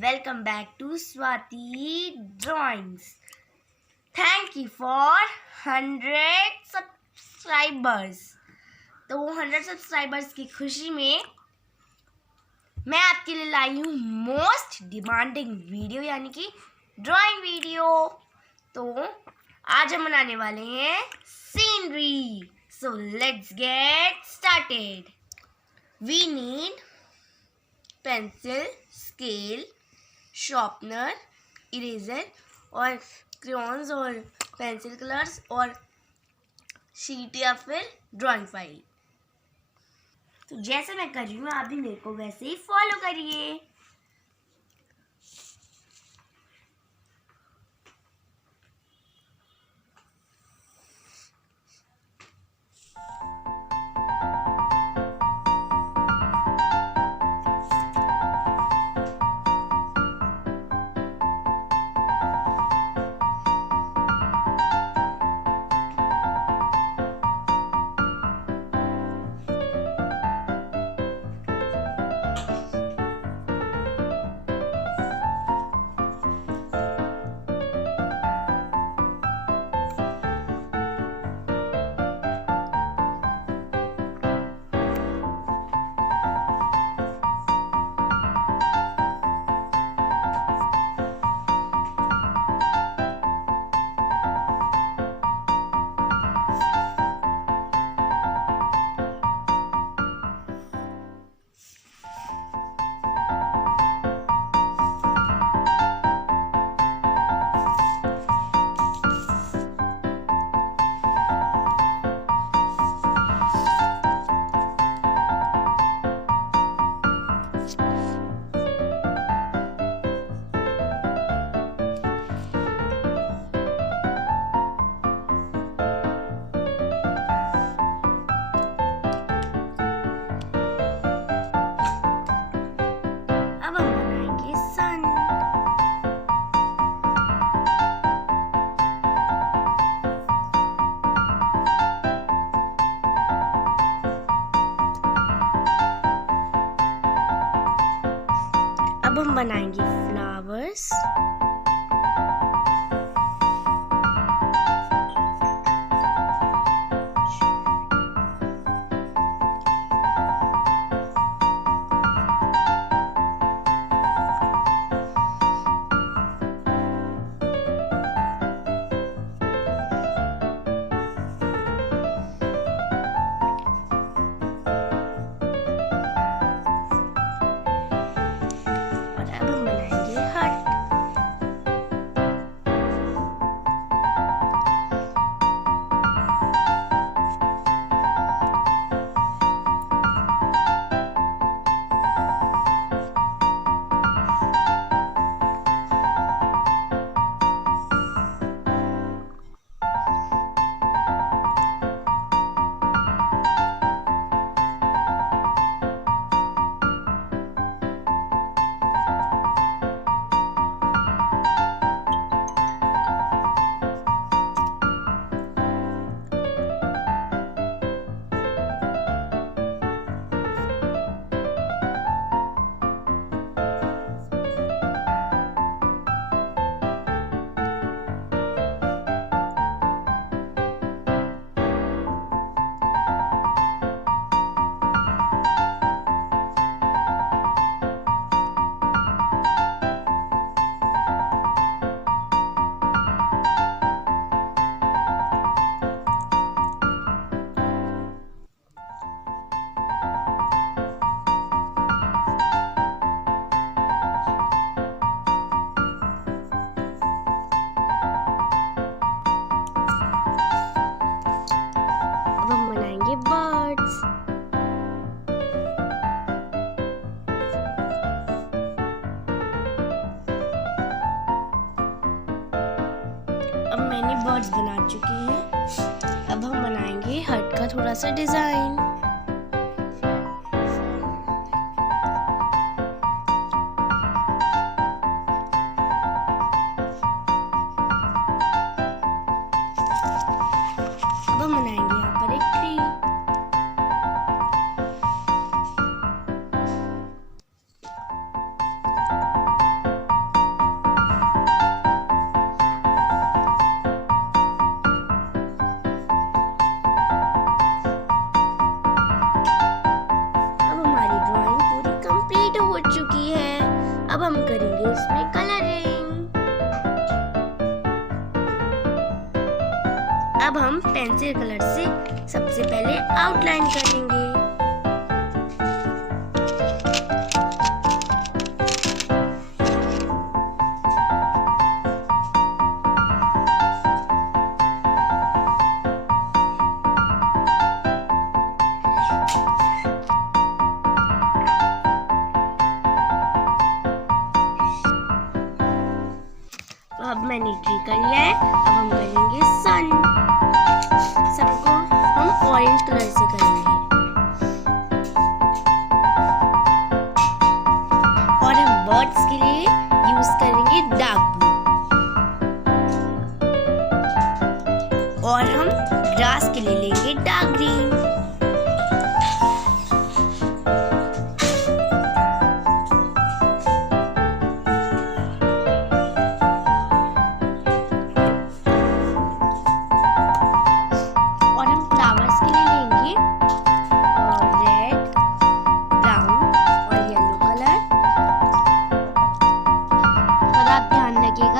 welcome back to Swati Drawings. Thank you for 100 subscribers. तो 100 सब्सक्राइबर्स की खुशी में मैं आपके लिए लाई हूँ मोस्ट डिमांडिंग वीडियो यानी कि ड्राइंग वीडियो। तो आज हम बनाने वाले हैं scenery. So let's get started. We need pencil, scale, sharpener, eraser और क्रेयॉन्स और पेंसिल कलर्स और शीट या फिर ड्राइंग फाइल। तो जैसे मैं कर रही हूँ आप भी मेरे को वैसे ही फॉलो करिए। अब हम बनाएंगे फ्लावर्स। अब मैंने बर्ड्स बना चुके हैं। अब हम बनाएंगे हर्ट का थोड़ा सा डिजाइन। अब हम बनाएंगे यहाँ पर एक ट्री। अब हम पेंसिल कलर से सबसे पहले आउटलाइन करेंगे। तो अब मैंने ट्री कर लिया है। अब हम करेंगे सन। सबको हम ऑरेंज कलर से करेंगे और हम बर्ड्स के लिए यूज करेंगे डार्क ब्लू और हम ग्रास के लिए लेंगे डार्क ग्रीन।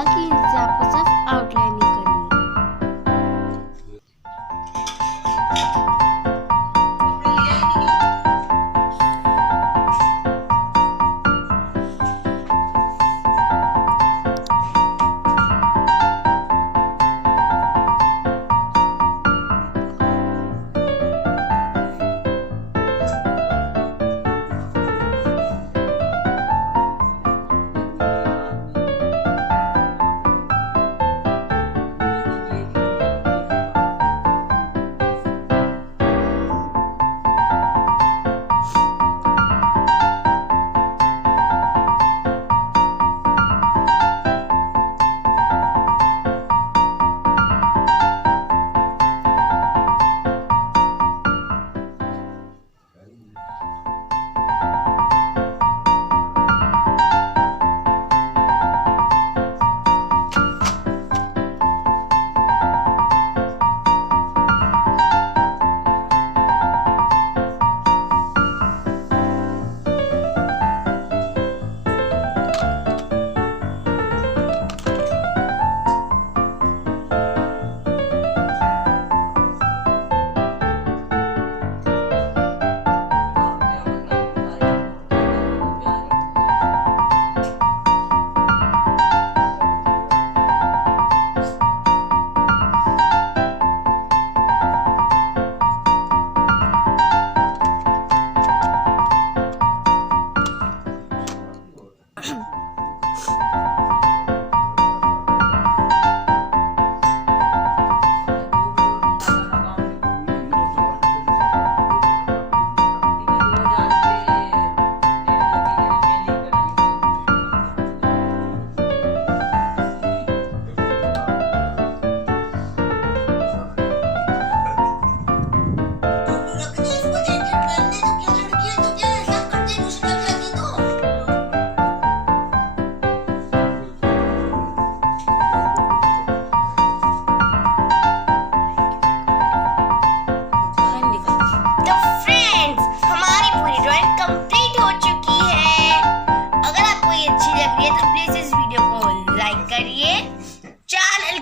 कि इनसे आपको सिर्फ आउटलाइनिंग करनी है।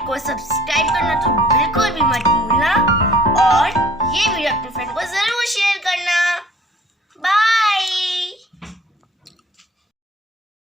को सब्सक्राइब करना तो बिल्कुल